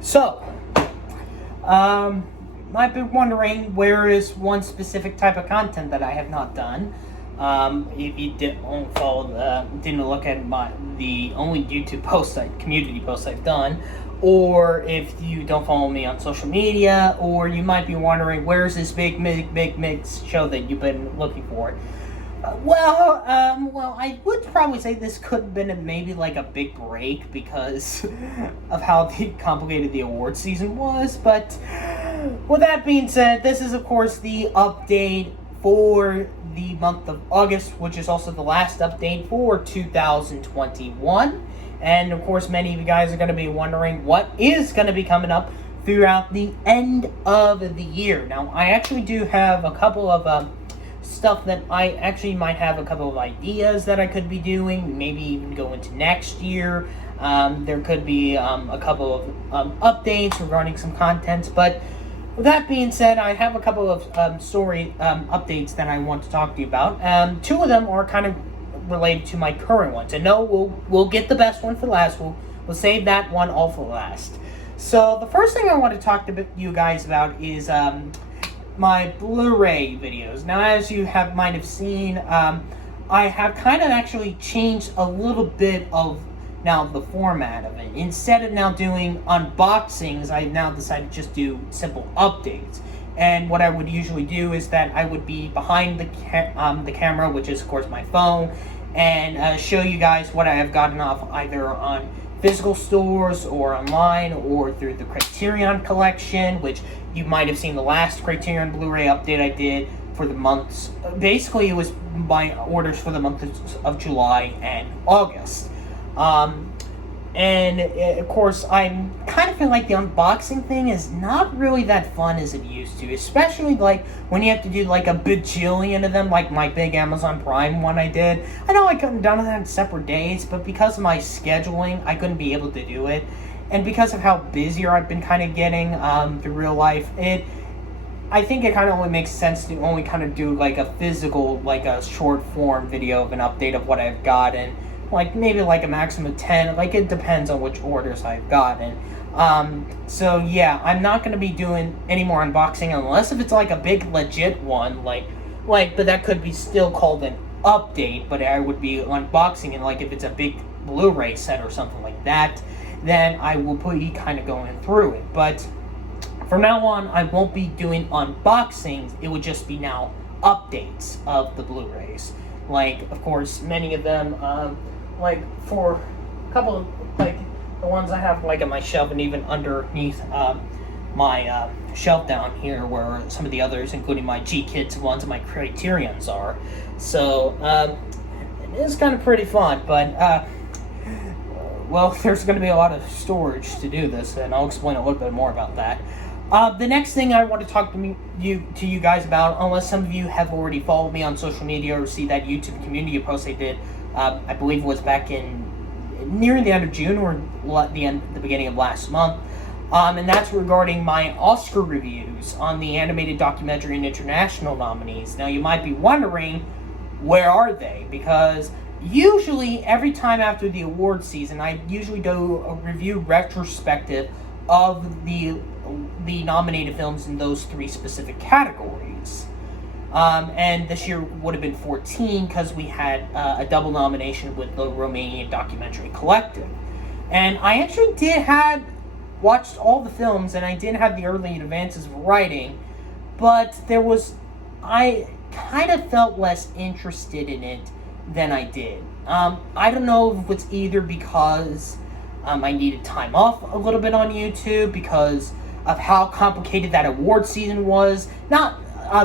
So, might be wondering where is one specific type of content that I have not done. If you didn't look at the only YouTube community posts I've done, or if you don't follow me on social media, or you might be wondering where's this big show that you've been looking for. Well, I would probably say this could have been maybe like a big break because of how complicated the award season was. But with that being said, this is of course the update for the month of August, which is also the last update for 2021. And of course, many of you guys are going to be wondering what is going to be coming up throughout the end of the year. Now, I actually do have a couple of stuff that I actually might have a couple of ideas that I could be doing, maybe even go into next year. There could be a couple of updates regarding some content, but with that being said, I have a couple of story updates that I want to talk to you about. Two of them are kind of related to my current ones. And no, we'll get the best one for last. We'll save that one all for last. So the first thing I want to talk to you guys about is my Blu-ray videos. Now, as you might have seen, I have kind of actually changed a little bit of now the format of it. Instead of now doing unboxings, I now decided to just do simple updates. And what I would usually do is that I would be behind the camera, which is of course my phone, and show you guys what I have gotten off either on physical stores or online or through the Criterion collection, which you might have seen the last Criterion Blu-ray update I did for the months. Basically, it was my orders for the months of July and August. And of course, I'm kind of feel like the unboxing thing is not really that fun as it used to, especially like when you have to do like a bajillion of them, like my big Amazon Prime one I did. I know I couldn't have done that on separate days, but because of my scheduling, I couldn't be able to do it. And because of how busier I've been kind of getting through real life, I think it kind of only makes sense to only kind of do like a physical, like a short form video of an update of what I've gotten. Like maybe like a maximum of 10, like it depends on which orders I've gotten. So yeah, I'm not going to be doing any more unboxing unless if it's like a big legit one, but that could be still called an update, but I would be unboxing it. Like if it's a big Blu-ray set or something like that, then I will be kind of going through it. But from now on, I won't be doing unboxings. It would just be now updates of the Blu-rays. Like, of course, many of them, like for a couple of, like the ones I have like on my shelf and even underneath my shelf down here where some of the others, including my G-Kids ones and my Criterions are. So, it is kind of pretty fun, but, well, there's going to be a lot of storage to do this, and I'll explain a little bit more about that. The next thing I want to talk to you guys about, unless some of you have already followed me on social media or see that YouTube community post I did, I believe it was back in near the end of June or the beginning of last month, and that's regarding my Oscar reviews on the animated documentary and international nominees. Now you might be wondering, where are they? Because usually every time after the award season, I usually do a review retrospective of the nominated films in those three specific categories. And this year would have been 14 because we had a double nomination with the Romanian Documentary Collective. And I actually watched all the films, and I did have the early advances of writing, but I kind of felt less interested in it than I did. I don't know if it's either because I needed time off a little bit on YouTube because of how complicated that award season was. Not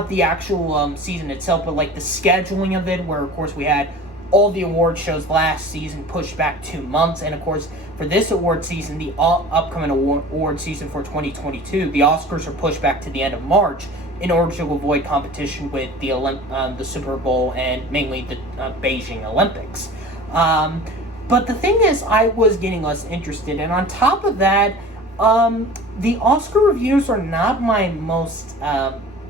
the actual season itself, but like the scheduling of it, where of course we had all the award shows last season pushed back 2 months, and of course for this award season, the upcoming award season for 2022, the Oscars are pushed back to the end of March in order to avoid competition with the Super Bowl and mainly the Beijing Olympics. But the thing is, I was getting less interested, and on top of that, the Oscar reviews are not my most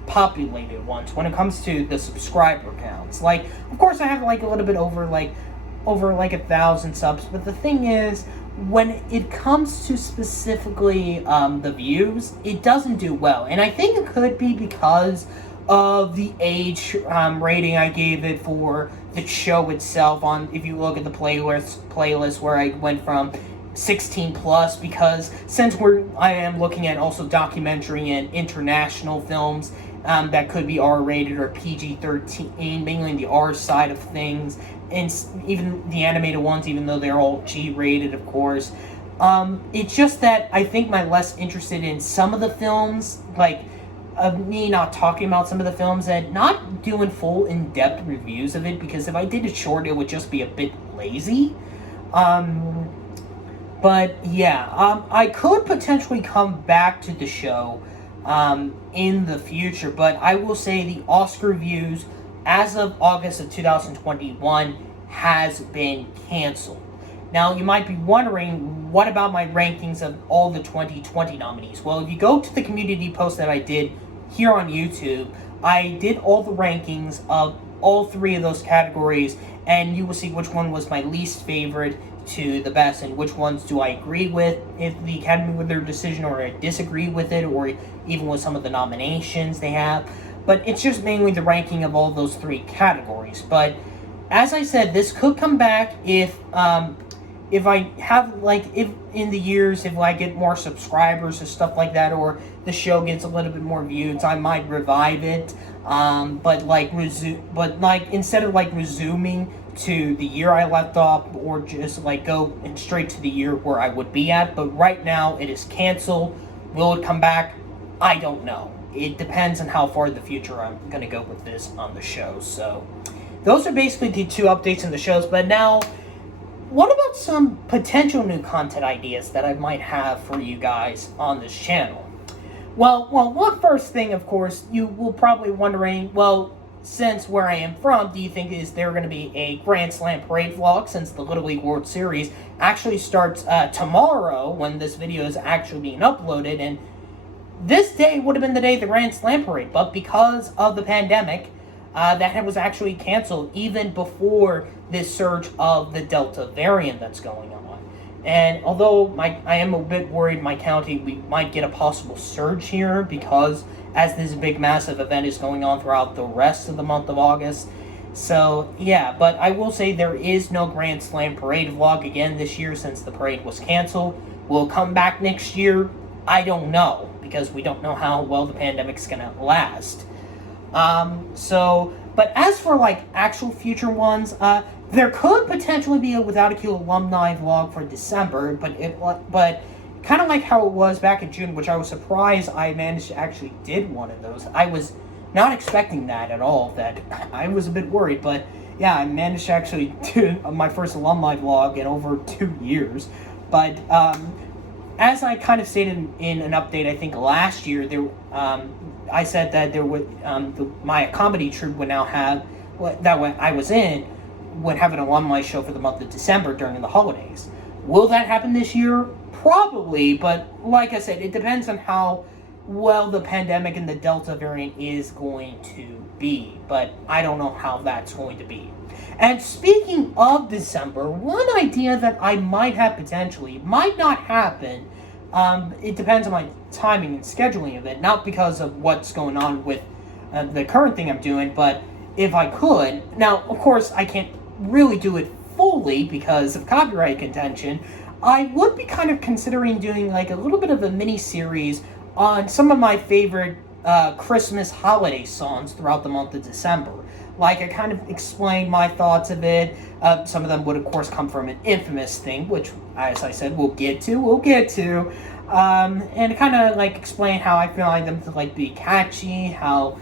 populated ones when it comes to the subscriber counts. Like, of course, I have like a little bit over 1,000 subs, but the thing is, when it comes to specifically the views, it doesn't do well. And I think it could be because of the age rating I gave it for the show itself. On if you look at the playlist where I went from 16 plus, because since I am looking at also documentary and international films that could be R-rated or PG-13, mainly the R side of things, and even the animated ones, even though they're all G-rated, of course. It's just that I think I'm less interested in some of the films, like me not talking about some of the films and not doing full in-depth reviews of it, because if I did it short, it would just be a bit lazy. But yeah, I could potentially come back to the show in the future, but I will say the Oscar reviews as of August of 2021 has been canceled. Now, you might be wondering, what about my rankings of all the 2020 nominees? Well, if you go to the community post that I did here on YouTube, I did all the rankings of all three of those categories, and you will see which one was my least favorite to the best, and which ones do I agree with if the Academy with their decision, or I disagree with it, or even with some of the nominations they have. But it's just mainly the ranking of all those three categories. But as I said, this could come back if I have, like, if in the years, if I get more subscribers and stuff like that, or the show gets a little bit more views, I might revive it. But instead of like resuming to the year I left off, or just like go straight to the year where I would be at. But right now it is canceled. Will it come back? I don't know. It depends on how far in the future I'm going to go with this on the show. So those are basically the two updates in the shows. But now, what about some potential new content ideas that I might have for you guys on this channel? Well, one first thing, of course, you will probably wondering, well, since where I am from, do you think is there going to be a Grand Slam Parade vlog, since the Little League World Series actually starts tomorrow when this video is actually being uploaded, and this day would have been the day of the Grand Slam Parade, but because of the pandemic, that was actually canceled even before this surge of the Delta variant that's going on. And although I am a bit worried my county, we might get a possible surge here, because as this big massive event is going on throughout the rest of the month of August. So yeah, but I will say there is no Grand Slam Parade vlog again this year, since the parade was canceled. Will it come back next year? I don't know, because we don't know how well the pandemic's gonna last. But as for like actual future ones, there could potentially be a Without a Q alumni vlog for December, but kind of like how it was back in June, which I was surprised I managed to actually did one of those. I was not expecting that at all. That I was a bit worried, but yeah, I managed to actually do my first alumni vlog in over 2 years. But as I kind of stated in an update, I think last year, I said that there would my comedy troupe would now have I was in would have an alumni show for the month of December during the holidays. Will that happen this year? Probably, but like I said, it depends on how well the pandemic and the Delta variant is going to be. But I don't know how that's going to be. And speaking of December, one idea that I might have potentially, might not happen, it depends on my timing and scheduling of it, not because of what's going on with the current thing I'm doing, but if I could. Now, of course, I can't really do it fully because of copyright contention. I would be kind of considering doing like a little bit of a mini-series on some of my favorite Christmas holiday songs throughout the month of December. Like, I kind of explained my thoughts of it. Some of them would, of course, come from an Infamous thing, which, as I said, we'll get to. And kind of, like, explain how I feel like them to, like, be catchy, how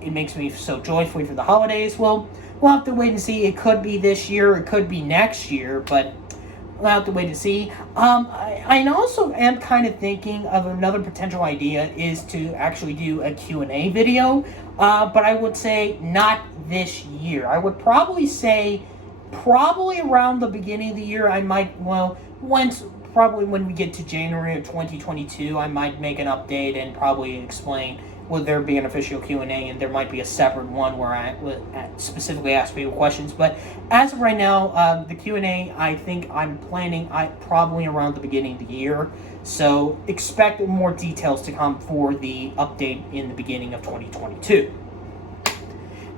it makes me so joyful for the holidays. Well, we'll have to wait and see. It could be this year, it could be next year, but we'll have to wait and see. I also am kind of thinking of another potential idea is to actually do a Q&A video, but I would say not this year. I would probably say around the beginning of the year. I might, probably when we get to January of 2022, I might make an update and probably explain will there be an official Q&A, and there might be a separate one where I will specifically ask people questions. But as of right now, the Q&A, I think I'm planning probably around the beginning of the year. So expect more details to come for the update in the beginning of 2022.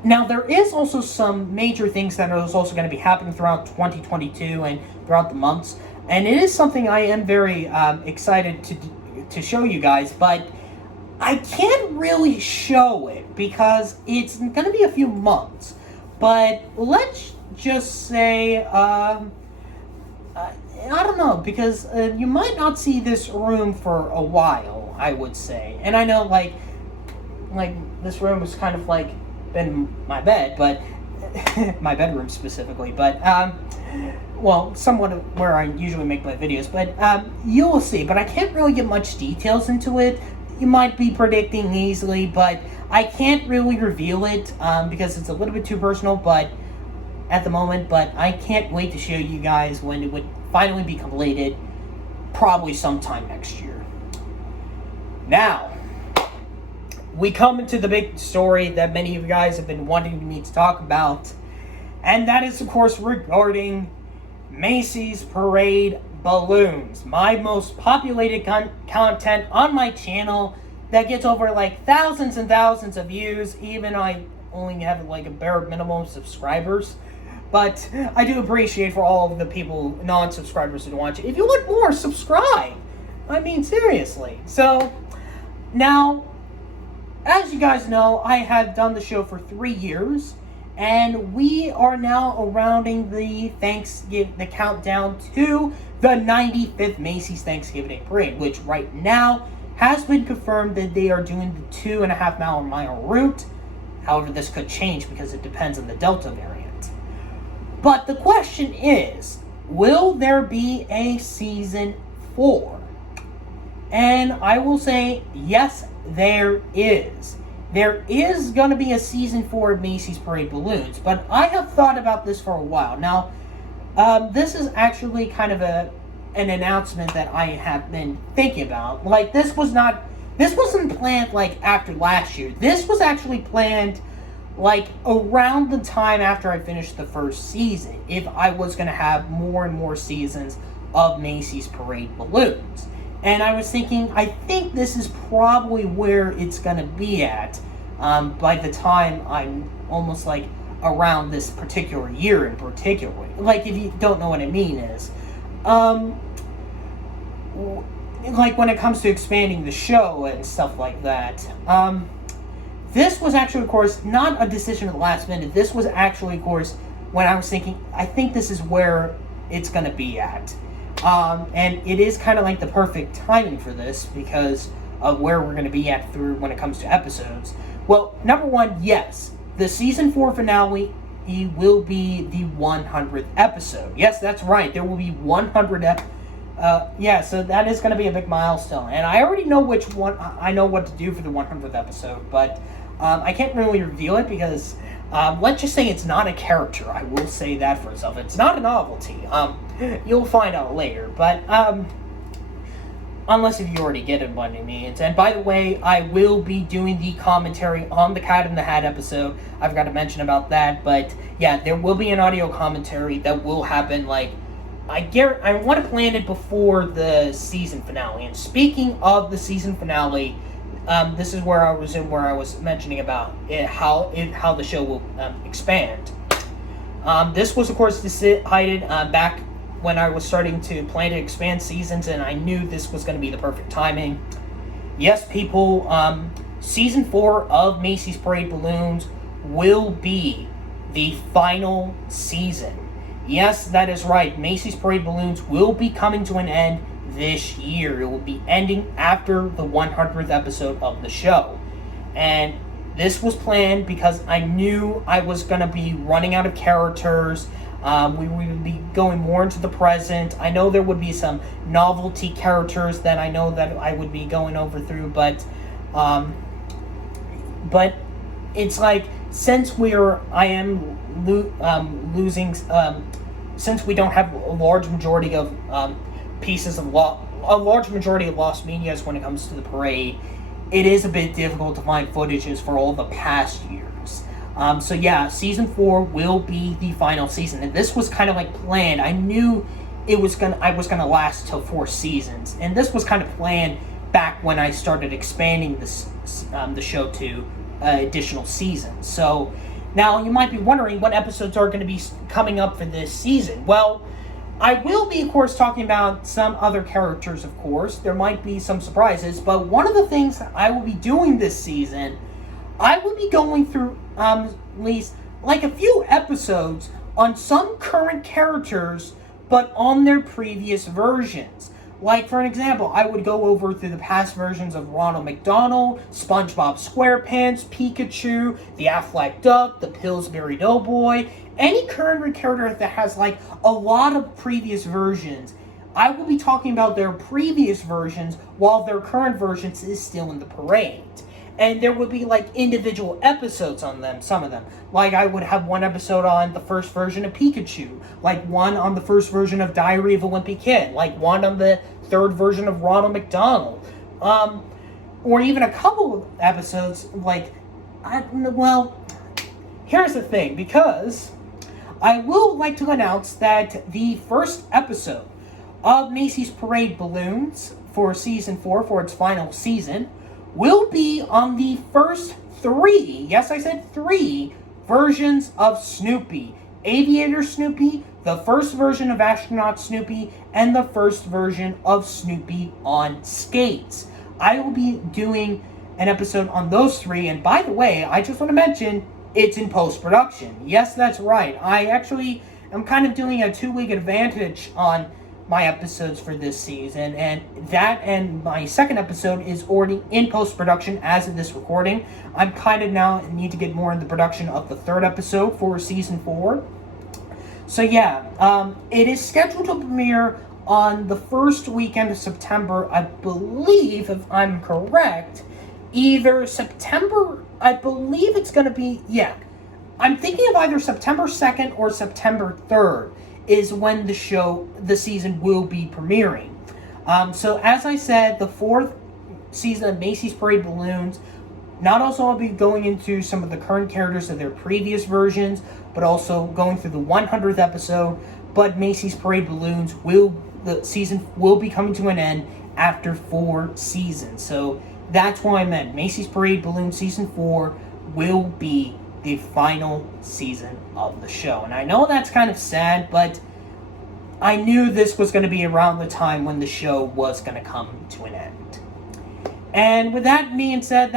Now, there is also some major things that are also going to be happening throughout 2022 and throughout the months. And it is something I am very excited to show you guys, but I can't really show it because it's going to be a few months. But let's just say, I don't know, because you might not see this room for a while, I would say. And I know, like this room was kind of like been my bed, but my bedroom specifically, but well, somewhat where I usually make my videos, but you will see. But I can't really get much details into it. You might be predicting easily, but I can't really reveal it because it's a little bit too personal, but at the moment, but I can't wait to show you guys when it would finally be completed, probably sometime next year. Now, we come into the big story that many of you guys have been wanting me to talk about, and that is, of course, regarding Macys Parade Balloons, my most populated content on my channel that gets over like thousands and thousands of views, even I only have like a bare minimum of subscribers. But I do appreciate for all of the people, non-subscribers who watch it. If you want more, subscribe. I mean, seriously. So, now, as you guys know, I have done the show for 3 years, and we are now rounding the countdown to the 95th Macy's Thanksgiving Day Parade, which right now has been confirmed that they are doing the 2.5 mile route. However, this could change because it depends on the Delta variant. But the question is, will there be a season 4? And I will say, yes, there is. There is going to be a season 4 of Macys Parade Balloons, but I have thought about this for a while. Now, this is actually kind of an announcement that I have been thinking about. Like, this wasn't planned like after last year. This was actually planned like around the time after I finished the first season, if I was going to have more and more seasons of Macys Parade Balloons. And I was thinking, I think this is probably where it's going to be at by the time I'm almost like around this particular year in particular. Like, if you don't know what I mean is, like when it comes to expanding the show and stuff like that, this was actually, of course, not a decision at the last minute. This was actually, of course, when I was thinking, I think this is where it's going to be at. And it is kind of like the perfect timing for this because of where we're going to be at through when it comes to episodes. Well, number one, yes, the season 4 finale will be the 100th episode. Yes, that's right. There will be 100 yeah, so that is going to be a big milestone. And I already know which one, I know what to do for the 100th episode, but I can't really reveal it because let's just say it's not a character. I will say that for itself. It's not a novelty. You'll find out later, but unless if you already get it by any means. And by the way, I will be doing the commentary on the Cat in the Hat episode. I forgot to mention about that, but yeah, there will be an audio commentary that will happen. Like, I want to plan it before the season finale. And speaking of the season finale, this is where I was mentioning about how the show will expand. This was, of course, decided back when I was starting to plan to expand seasons, and I knew this was going to be the perfect timing. Yes, people, season 4 of Macys Parade Balloons will be the final season. Yes, that is right. Macys Parade Balloons will be coming to an end this year. It will be ending after the 100th episode of the show. And this was planned because I knew I was going to be running out of characters. We would be going more into the present. I know there would be some novelty characters that I know that I would be going over through, but it's like, since since we don't have a large majority of lost medias when it comes to the parade, it is a bit difficult to find footages for all the past years. So yeah, season 4 will be the final season, and this was kind of like planned. I knew I was gonna last till 4 seasons, and this was kind of planned back when I started expanding the show to additional seasons. So now you might be wondering what episodes are going to be coming up for this season. Well, I will be, of course, talking about some other characters, of course. There might be some surprises, but one of the things I will be doing this season, I will be going through at least like a few episodes on some current characters, but on their previous versions. Like, for an example, I would go over through the past versions of Ronald McDonald, SpongeBob SquarePants, Pikachu, the Affleck Duck, the Pillsbury Doughboy, any current character that has, like, a lot of previous versions. I will be talking about their previous versions while their current versions is still in the parade. And there would be, like, individual episodes on them, some of them. Like, I would have one episode on the first version of Pikachu. Like, one on the first version of Diary of a Wimpy Kid. Like, one on the third version of Ronald McDonald. Or even a couple of episodes, like, well, here's the thing. Because I will like to announce that the first episode of Macy's Parade Balloons for Season 4, for its final season, will be on the first 3, yes I said 3, versions of Snoopy. Aviator Snoopy, the first version of Astronaut Snoopy, and the first version of Snoopy on skates. I will be doing an episode on those 3, and by the way, I just want to mention, it's in post-production. Yes, that's right. I actually am kind of doing a 2-week advantage on my episodes for this season, and that and my second episode is already in post-production as of this recording. I'm kind of now need to get more in the production of the third episode for season 4. So yeah, it is scheduled to premiere on the first weekend of September, I believe, if I'm correct. Either September, I believe it's going to be, yeah. I'm thinking of either September 2nd or September 3rd. Is when the season will be premiering. So as I said, the 4th season of Macy's Parade Balloons, not also I'll be going into some of the current characters of their previous versions, but also going through the 100th episode, but Macy's Parade Balloons the season will be coming to an end after 4 seasons. So that's why I meant Macy's Parade Balloons Season 4 will be the final season of the show. And I know that's kind of sad, but I knew this was going to be around the time when the show was going to come to an end. And with that being said,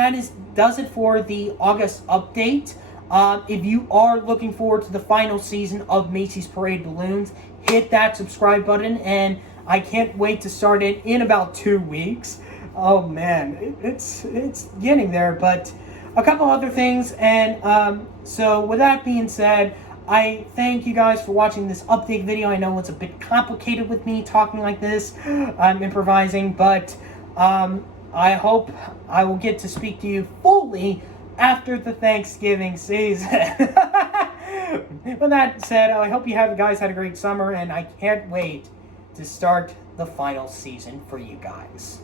does it for the August update. If you are looking forward to the final season of Macy's Parade Balloons, hit that subscribe button, and I can't wait to start it in about 2 weeks. Oh man, it's getting there, but a couple other things, and so with that being said, I thank you guys for watching this update video. I know it's a bit complicated with me talking like this. I'm improvising, but I hope I will get to speak to you fully after the Thanksgiving season. With that said, I hope you guys had a great summer, and I can't wait to start the final season for you guys.